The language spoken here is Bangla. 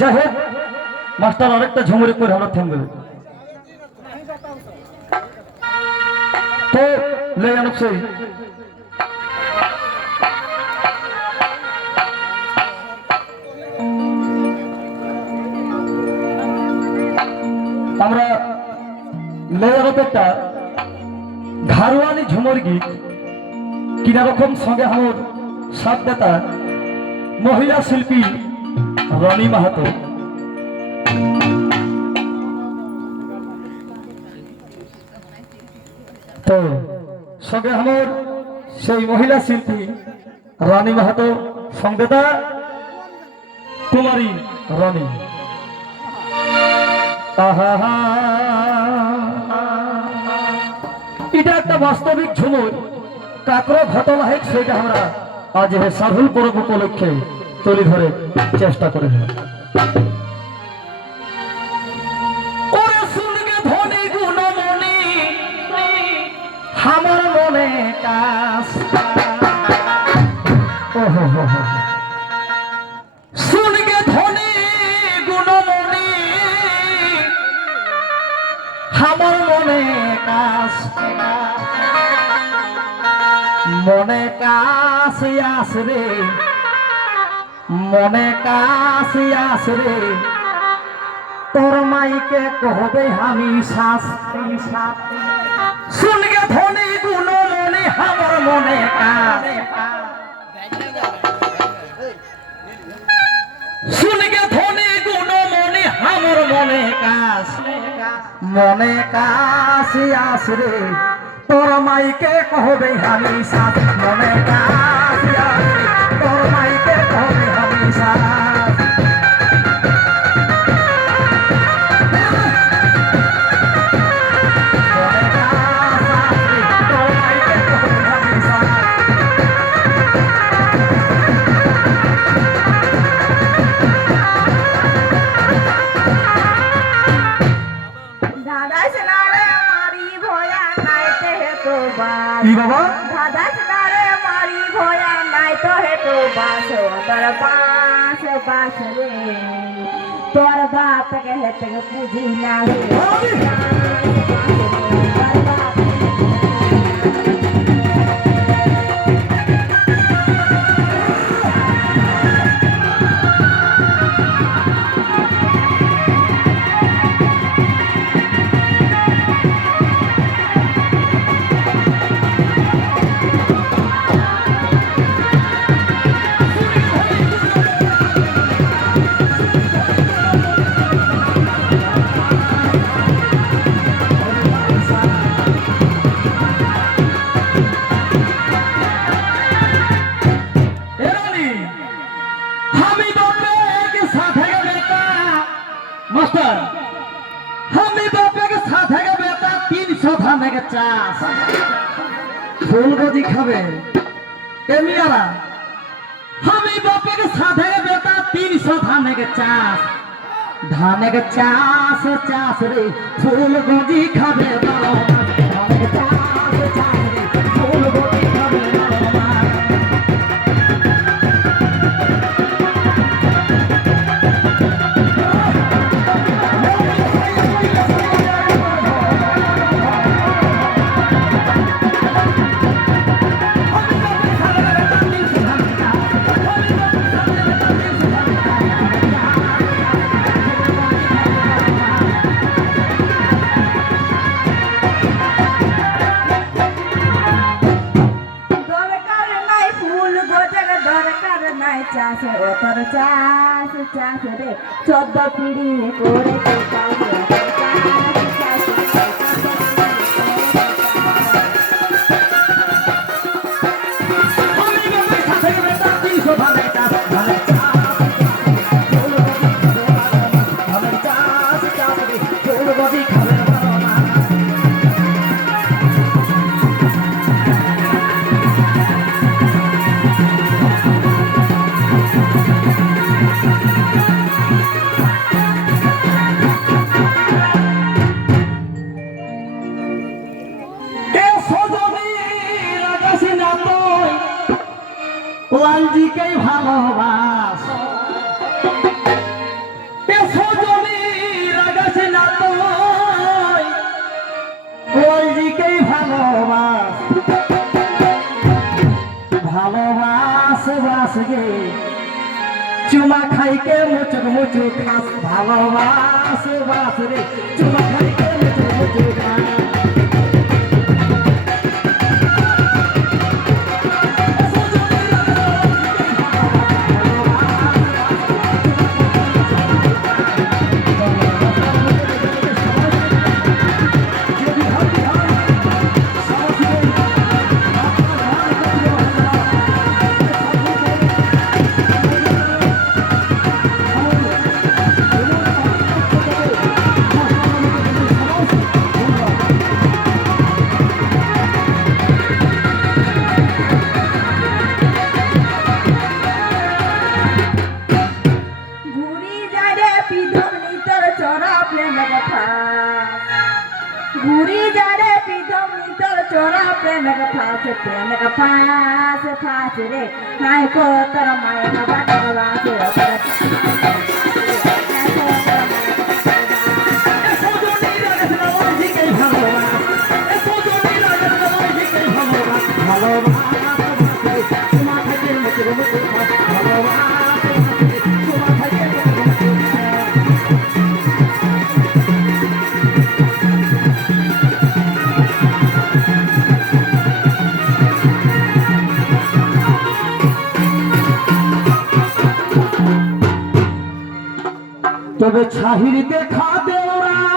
যাই হোক মাস্টার আরেকটা ঝুমুরি করে আমরা থামবে তো লে জানো সেই আমরা লেয়ারত একটা ঘারওয়ালি ঝুমুর গীত কিনা রকম সঙ্গে আমার সাথ দেতা মহিলা শিল্পী রনি মাহাতো তো সঙ্গে আমার সেই মহিলা শিল্পী রানী মাহাতো সঙ্গেতা কুমারী রনি এটা একটা বাস্তবিক ঝুমুর কাকরা ঘটনা হেক সেটা আমরা আজ হে সাধুল পরব উপলক্ষে তুলে ধরে চেষ্টা করে আমার মনে কাজ শুনগে ধনী গুণমণি আমার মনে কাজ মনে কাছে আসরে মনে কাছে আসরে তোর মাইকে কহবে আমি শ্বাস শুনগে ধনী গুণমণি আমার মনে কাজ শুনগে ধনী গুণমণি আমার মনে কাজ মনে কাছে আসরে তোর মাইকে কহবে আমি সাথ মনে কাছে আসরে তোর মাইকে কহবে আমি সাথ बाबा दादा सितारे मारी भोया नाई तो है तो बासो तर बास बास रे तोर बाप के है ते पूजी ना ফুলগজি খাবে এমিয়ারা আমি বাপের সাথে বেটা 300 ধানের চাষ ধানের চাষ চাষ রে ফুলগজি খাবে বাবা ধানের চাষ চাষ রে ফুলগজি খাবে বাবা চাষ ও তোর চাষ চাষ রে 14 পিড়ি করে লালজিকে ভালোবাস ভালোবাস ভালোবাস বাস গে চুমা খাইকে মুচুক মুচুক খাস ভালোবাস বাস রে চুমা খাইকে মুচুক মুচুক খাস ঘুরি যায় রে পিধম নিতর চরা প্রেমের কথা ঘুরি যায় রে পিধম নিতর চরা প্রেমের ফাঁস প্রেমের ফাঁস ফাঁস রে নাই কো তোর মায়ের বাটাবাস তবে ছাহির দেখা দেওরা